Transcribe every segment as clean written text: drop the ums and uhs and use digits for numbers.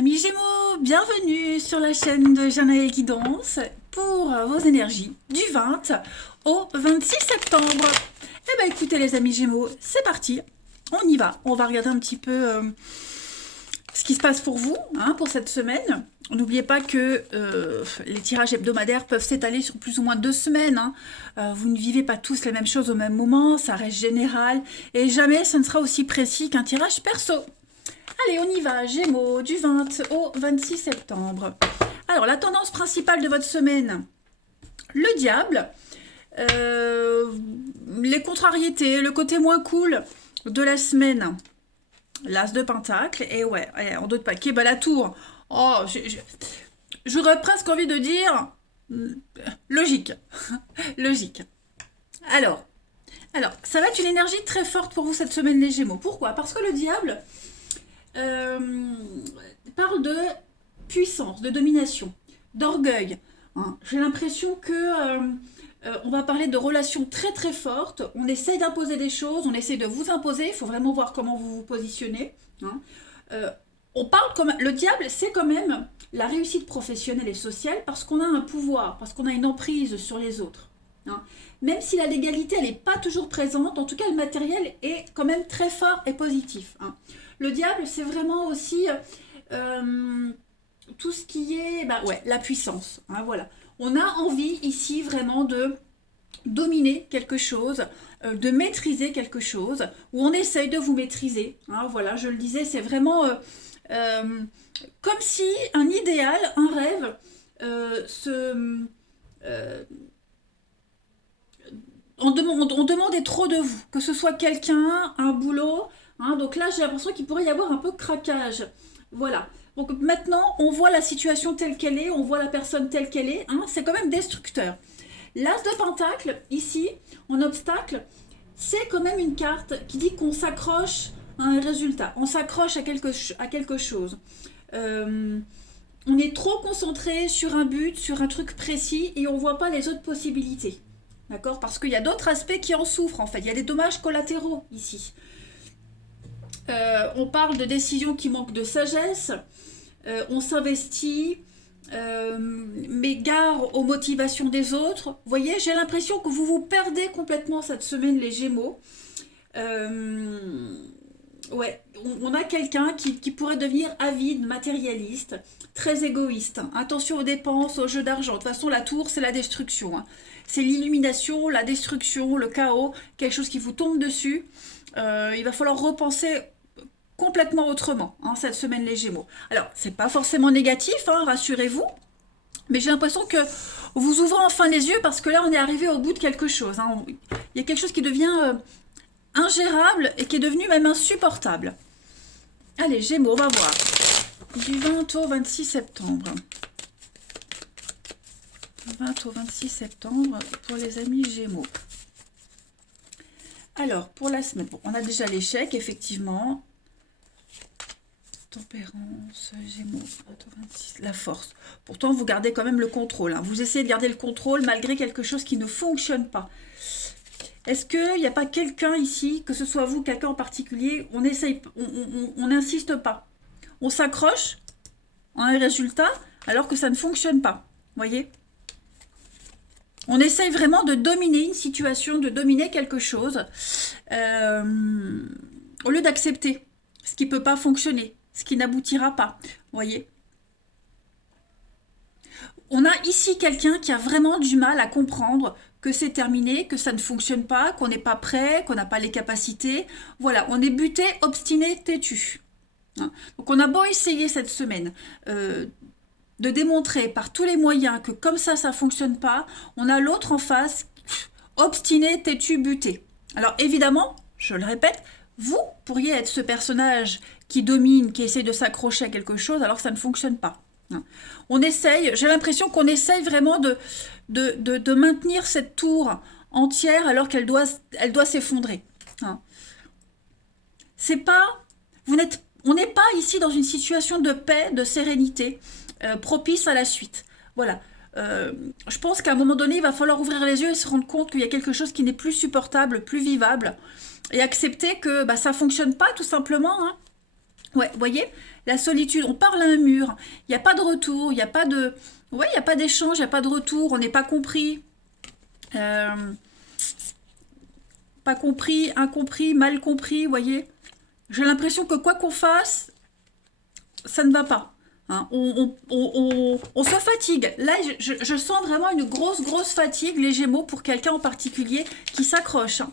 Amis Gémeaux, bienvenue sur la chaîne de Janaël Guidance pour vos énergies du 20 au 26 septembre. Eh bien écoutez les amis Gémeaux, c'est parti, on y va. On va regarder un petit peu ce qui se passe pour vous pour cette semaine. N'oubliez pas que les tirages hebdomadaires peuvent s'étaler sur plus ou moins 2 semaines. Vous ne vivez pas tous les mêmes choses au même moment, ça reste général et jamais ce ne sera aussi précis qu'un tirage perso. Allez, on y va, Gémeaux, du 20 au 26 septembre. Alors, la tendance principale de votre semaine, le diable, les contrariétés, le côté moins cool de la semaine, l'as de pentacle, et ouais, en d'autres paquets, la tour. Oh, j'aurais presque envie de dire, logique, logique. Alors, ça va être une énergie très forte pour vous cette semaine, les Gémeaux. Pourquoi? Parce que le diable parle de puissance, de domination, d'orgueil. J'ai l'impression que on va parler de relations très très fortes. On essaye d'imposer des choses, on essaye de vous imposer. Il faut vraiment voir comment vous vous positionnez. On parle comme le diable, c'est quand même la réussite professionnelle et sociale parce qu'on a un pouvoir, parce qu'on a une emprise sur les autres. Même si la légalité elle n'est pas toujours présente, en tout cas le matériel est quand même très fort et positif. Le diable, c'est vraiment aussi tout ce qui est la puissance. Voilà. On a envie ici vraiment de dominer quelque chose, de maîtriser quelque chose, ou on essaye de vous maîtriser. Voilà, je le disais, c'est vraiment comme si un idéal, un rêve, on demandait trop de vous, que ce soit quelqu'un, un boulot. Donc là, j'ai l'impression qu'il pourrait y avoir un peu de craquage. Voilà. Donc maintenant, on voit la situation telle qu'elle est, on voit la personne telle qu'elle est. C'est quand même destructeur. L'as de pentacle, ici, en obstacle, c'est quand même une carte qui dit qu'on s'accroche à un résultat. On s'accroche à quelque chose. On est trop concentré sur un but, sur un truc précis, et on ne voit pas les autres possibilités. D'accord? Parce qu'il y a d'autres aspects qui en souffrent, en fait. Il y a des dommages collatéraux, ici. On parle de décisions qui manquent de sagesse, on s'investit, mais gare aux motivations des autres. Vous voyez, j'ai l'impression que vous vous perdez complètement cette semaine, les Gémeaux. Ouais, on a quelqu'un qui pourrait devenir avide, matérialiste, très égoïste. Attention aux dépenses, aux jeux d'argent. De toute façon, la tour, c'est la destruction. C'est l'illumination, la destruction, le chaos, quelque chose qui vous tombe dessus. Il va falloir repenser complètement autrement cette semaine, les Gémeaux. Alors, c'est pas forcément négatif, rassurez-vous, mais j'ai l'impression que vous ouvrez enfin les yeux parce que là, on est arrivé au bout de quelque chose. Il y a quelque chose qui devient ingérable et qui est devenu même insupportable. Allez, Gémeaux, on va voir. Du 20 au 26 septembre. 20 au 26 septembre pour les amis Gémeaux. Alors, pour la semaine, on a déjà l'échec, effectivement. Tempérance, Gémeaux, 26, la force. Pourtant, vous gardez quand même le contrôle. Vous essayez de garder le contrôle malgré quelque chose qui ne fonctionne pas. Est-ce qu'il n'y a pas quelqu'un ici, que ce soit vous, quelqu'un en particulier, on essaye, on n'insiste pas. On s'accroche à un résultat alors que ça ne fonctionne pas. Vous voyez ? On essaye vraiment de dominer une situation, de dominer quelque chose, au lieu d'accepter ce qui ne peut pas fonctionner, ce qui n'aboutira pas. Vous voyez ? On a ici quelqu'un qui a vraiment du mal à comprendre que c'est terminé, que ça ne fonctionne pas, qu'on n'est pas prêt, qu'on n'a pas les capacités. Voilà, on est buté, obstiné, têtu. Donc on a beau essayer cette semaine de démontrer par tous les moyens que comme ça ne fonctionne pas, on a l'autre en face, obstiné, têtu, buté. Alors évidemment, je le répète, vous pourriez être ce personnage qui domine, qui essaie de s'accrocher à quelque chose alors que ça ne fonctionne pas. On essaye, j'ai l'impression qu'on essaye vraiment de maintenir cette tour entière alors qu'elle doit s'effondrer. C'est pas, on n'est pas ici dans une situation de paix, de sérénité, propice à la suite. Voilà. Je pense qu'à un moment donné, il va falloir ouvrir les yeux et se rendre compte qu'il y a quelque chose qui n'est plus supportable, plus vivable, et accepter que ça ne fonctionne pas tout simplement. Ouais, vous voyez, La solitude, on parle à un mur. Il n'y a pas de retour, il n'y a pas de... Ouais, il n'y a pas d'échange, il n'y a pas de retour, on n'est pas compris. Euh, Pas compris, incompris, mal compris, vous voyez. J'ai l'impression que quoi qu'on fasse, ça ne va pas. Hein. On se fatigue. Là, je sens vraiment une grosse fatigue, les Gémeaux, pour quelqu'un en particulier qui s'accroche. Hein.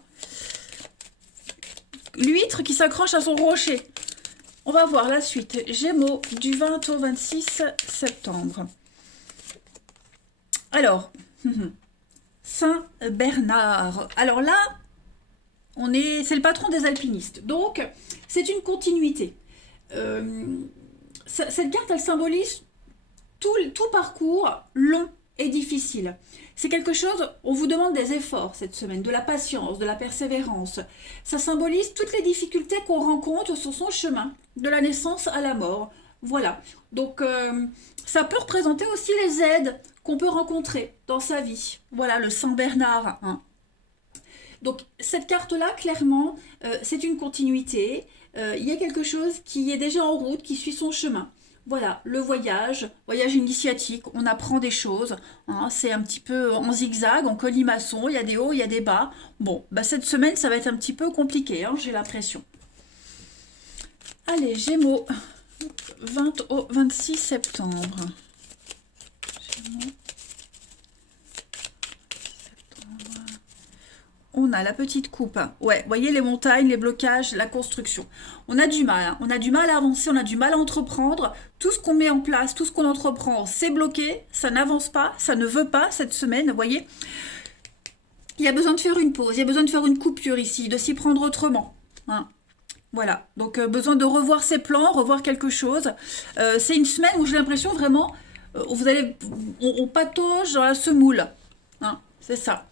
L'huître qui s'accroche à son rocher. On va voir la suite. Gémeaux, du 20 au 26 septembre. Alors, Saint-Bernard. Alors là, c'est le patron des alpinistes. Donc, c'est une continuité. Cette carte, elle symbolise tout parcours long et difficile. C'est quelque chose, on vous demande des efforts cette semaine, de la patience, de la persévérance. Ça symbolise toutes les difficultés qu'on rencontre sur son chemin, de la naissance à la mort. Voilà. Donc, ça peut représenter aussi les aides qu'on peut rencontrer dans sa vie. Voilà, le Saint Bernard. Hein. Donc, cette carte-là, clairement, c'est une continuité. Il y a quelque chose qui est déjà en route, qui suit son chemin. Voilà, le voyage initiatique, on apprend des choses, hein, c'est un petit peu en zigzag, en colimaçon, il y a des hauts, il y a des bas. Bon, bah cette semaine, ça va être un petit peu compliqué, hein, j'ai l'impression. Allez, Gémeaux, 20 au 26 septembre. Gémeaux. On a la petite coupe. Ouais, vous voyez les montagnes, les blocages, la construction. On a du mal. Hein. On a du mal à avancer, on a du mal à entreprendre. Tout ce qu'on met en place, tout ce qu'on entreprend, c'est bloqué. Ça n'avance pas, ça ne veut pas cette semaine, vous voyez. Il y a besoin de faire une pause, il y a besoin de faire une coupure ici, de s'y prendre autrement. Hein. Voilà, donc besoin de revoir ses plans, revoir quelque chose. C'est une semaine où j'ai l'impression vraiment, on patauge dans la semoule. Hein, c'est ça.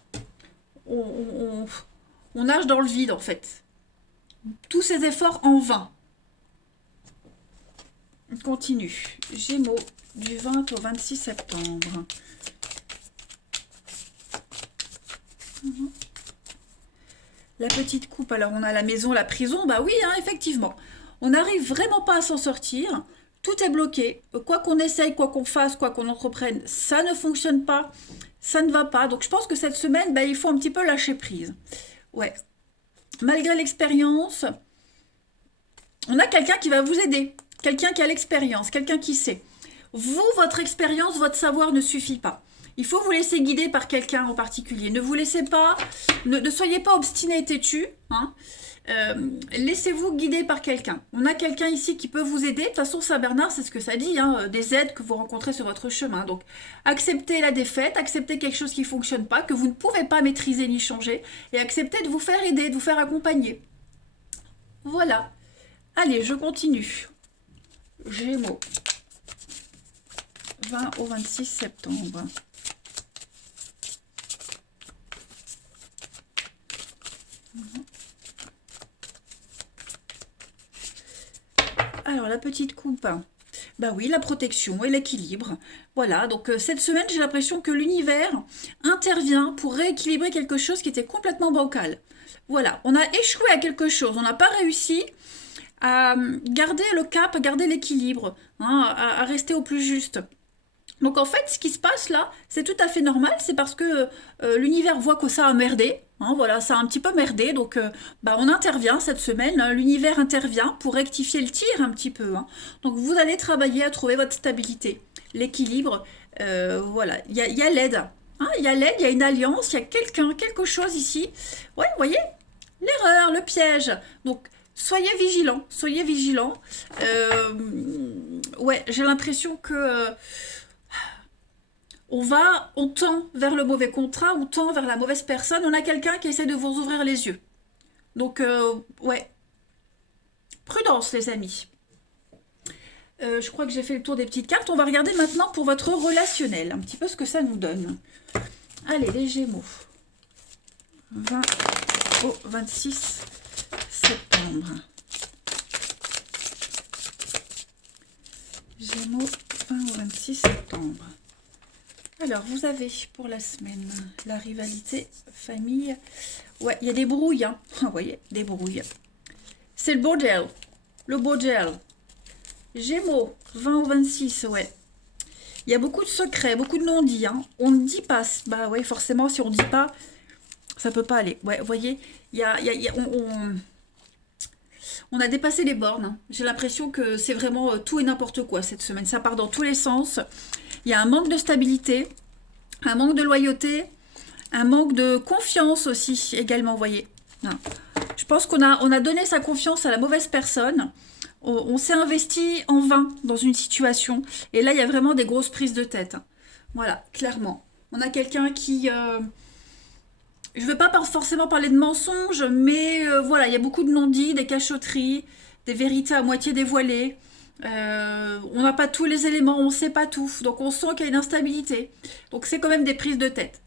On nage dans le vide en fait. Tous ces efforts en vain. On continue. Gémeaux, du 20 au 26 septembre. La petite coupe, alors on a la maison, la prison, bah oui, hein, effectivement. On n'arrive vraiment pas à s'en sortir. Tout est bloqué. Quoi qu'on essaye, quoi qu'on fasse, quoi qu'on entreprenne, ça ne fonctionne pas. Ça ne va pas. Donc je pense que cette semaine, bah, il faut un petit peu lâcher prise. Ouais. Malgré l'expérience, on a quelqu'un qui va vous aider. Quelqu'un qui a l'expérience, quelqu'un qui sait. Vous, votre expérience, votre savoir ne suffit pas. Il faut vous laisser guider par quelqu'un en particulier. Ne vous laissez pas, ne soyez pas obstiné et têtu. Hein. Laissez-vous guider par quelqu'un. On a quelqu'un ici qui peut vous aider. De toute façon, Saint-Bernard, c'est ce que ça dit, hein, des aides que vous rencontrez sur votre chemin. Donc, acceptez la défaite, acceptez quelque chose qui ne fonctionne pas, que vous ne pouvez pas maîtriser ni changer, et acceptez de vous faire aider, de vous faire accompagner. Voilà. Allez, je continue. Gémeaux. 20 au 26 septembre. Alors, la petite coupe, bah oui, la protection et l'équilibre. Voilà, donc cette semaine, j'ai l'impression que l'univers intervient pour rééquilibrer quelque chose qui était complètement bancal. Voilà, on a échoué à quelque chose, on n'a pas réussi à garder le cap, à garder l'équilibre, hein, à rester au plus juste. Donc en fait, ce qui se passe là, c'est tout à fait normal, c'est parce que l'univers voit que ça a merdé, hein, voilà, ça a un petit peu merdé, donc bah, on intervient cette semaine, hein, l'univers intervient pour rectifier le tir un petit peu. Hein. Donc vous allez travailler à trouver votre stabilité, l'équilibre, voilà, il y a l'aide, hein, il y a l'aide, il y a une alliance, il y a quelqu'un, quelque chose ici, ouais, vous voyez, l'erreur, le piège, donc soyez vigilants, ouais, j'ai l'impression que... on tend vers le mauvais contrat, on tend vers la mauvaise personne, on a quelqu'un qui essaie de vous ouvrir les yeux. Donc, ouais, prudence les amis. Je crois que j'ai fait le tour des petites cartes. On va regarder maintenant pour votre relationnel, un petit peu ce que ça nous donne. Allez, les Gémeaux. 20 au 26 septembre. Gémeaux, 20 au 26 septembre. Alors, vous avez pour la semaine la rivalité, famille. Ouais, il y a des brouilles, hein. Vous voyez, des brouilles. C'est le bordel. Le bordel. Gémeaux, 20 au 26, ouais. Il y a beaucoup de secrets, beaucoup de non-dits, hein. On ne dit pas. Bah ouais, forcément, si on ne dit pas, ça peut pas aller. Ouais, vous voyez, on a dépassé les bornes, hein. J'ai l'impression que c'est vraiment tout et n'importe quoi cette semaine. Ça part dans tous les sens. Il y a un manque de stabilité, un manque de loyauté, un manque de confiance aussi également, vous voyez. Hein. Je pense qu'on a donné sa confiance à la mauvaise personne. On s'est investi en vain dans une situation. Et là, il y a vraiment des grosses prises de tête, hein. Voilà, clairement. On a quelqu'un qui... je ne vais pas forcément parler de mensonges, mais voilà, il y a beaucoup de non-dits, des cachotteries, des vérités à moitié dévoilées. On n'a pas tous les éléments, on ne sait pas tout. Donc on sent qu'il y a une instabilité. Donc c'est quand même des prises de tête.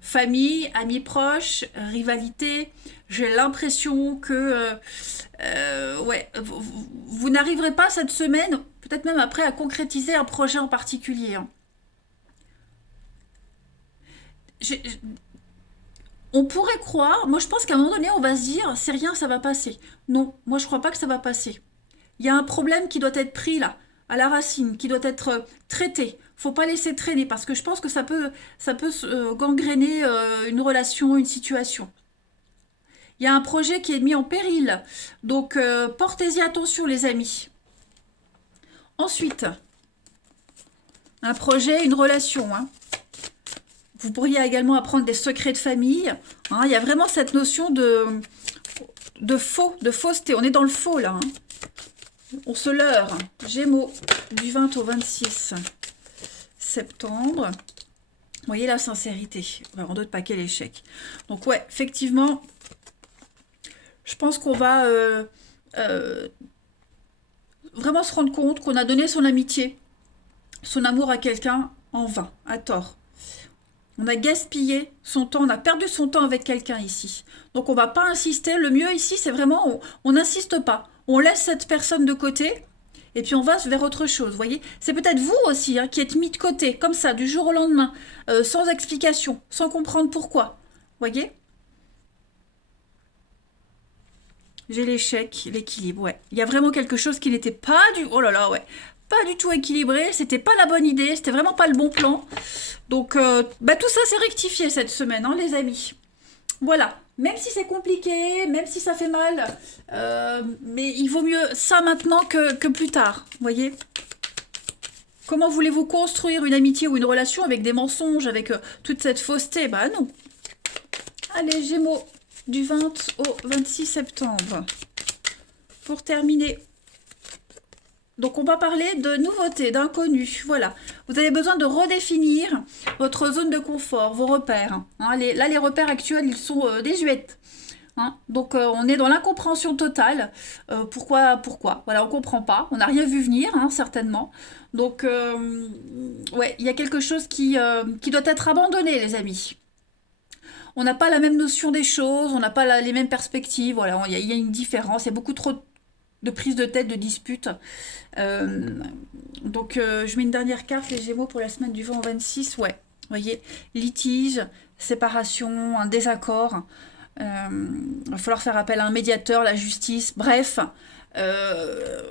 Famille, amis proches, rivalité. J'ai l'impression que ouais, vous n'arriverez pas cette semaine, peut-être même après, à concrétiser un projet en particulier, hein. J'ai- On pourrait croire, moi je pense qu'à un moment donné, on va se dire, c'est rien, ça va passer. Non, moi je crois pas que ça va passer. Il y a un problème qui doit être pris là, à la racine, qui doit être traité. Faut pas laisser traîner parce que je pense que ça peut gangréner une relation, une situation. Il y a un projet qui est mis en péril, donc portez-y attention les amis. Ensuite, un projet, une relation, hein. Vous pourriez également apprendre des secrets de famille, hein. Il y a vraiment cette notion de faux, de fausseté. On est dans le faux là, hein. On se leurre. Gémeaux, du 20 au 26 septembre. Vous voyez la sincérité. En d'autres paquets l'échec. Donc ouais, effectivement, je pense qu'on va euh, vraiment se rendre compte qu'on a donné son amitié, son amour à quelqu'un en vain, à tort. On a gaspillé son temps, on a perdu son temps avec quelqu'un ici. Donc on va pas insister. Le mieux ici, c'est vraiment, on n'insiste pas. On laisse cette personne de côté et puis on va vers autre chose. Vous voyez, c'est peut-être vous aussi hein, qui êtes mis de côté, comme ça, du jour au lendemain, sans explication, sans comprendre pourquoi. Vous voyez. J'ai l'échec, l'équilibre, ouais. Il y a vraiment quelque chose qui n'était pas du... Oh là là, ouais. Pas du tout équilibré, c'était pas la bonne idée, c'était vraiment pas le bon plan. Donc, bah, tout ça c'est rectifié cette semaine, hein, les amis. Voilà. Même si c'est compliqué, même si ça fait mal, mais il vaut mieux ça maintenant que plus tard. Vous voyez. Comment voulez-vous construire une amitié ou une relation avec des mensonges, avec toute cette fausseté? Bah non. Allez, Gémeaux, du 20 au 26 septembre. Pour terminer. Donc on va parler de nouveautés, d'inconnus. Voilà. Vous avez besoin de redéfinir votre zone de confort, vos repères, hein. Là, les repères actuels, ils sont désuets, hein. Donc on est dans l'incompréhension totale. Pourquoi? Voilà, on comprend pas. On n'a rien vu venir, hein, certainement. Donc ouais, il y a quelque chose qui doit être abandonné, les amis. On n'a pas la même notion des choses, on n'a pas les mêmes perspectives. Voilà, il y a une différence. Il y a beaucoup trop de prise de tête, de disputes. Euh, donc, je mets une dernière carte, les Gémeaux, pour la semaine du 20 au 26. Ouais, vous voyez, litige, séparation, un désaccord. Il va falloir faire appel à un médiateur, la justice. Bref, euh,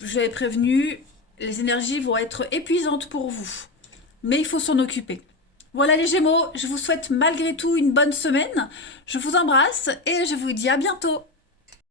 je l'avais prévenu, les énergies vont être épuisantes pour vous. Mais il faut s'en occuper. Voilà les Gémeaux, je vous souhaite malgré tout une bonne semaine. Je vous embrasse et je vous dis à bientôt.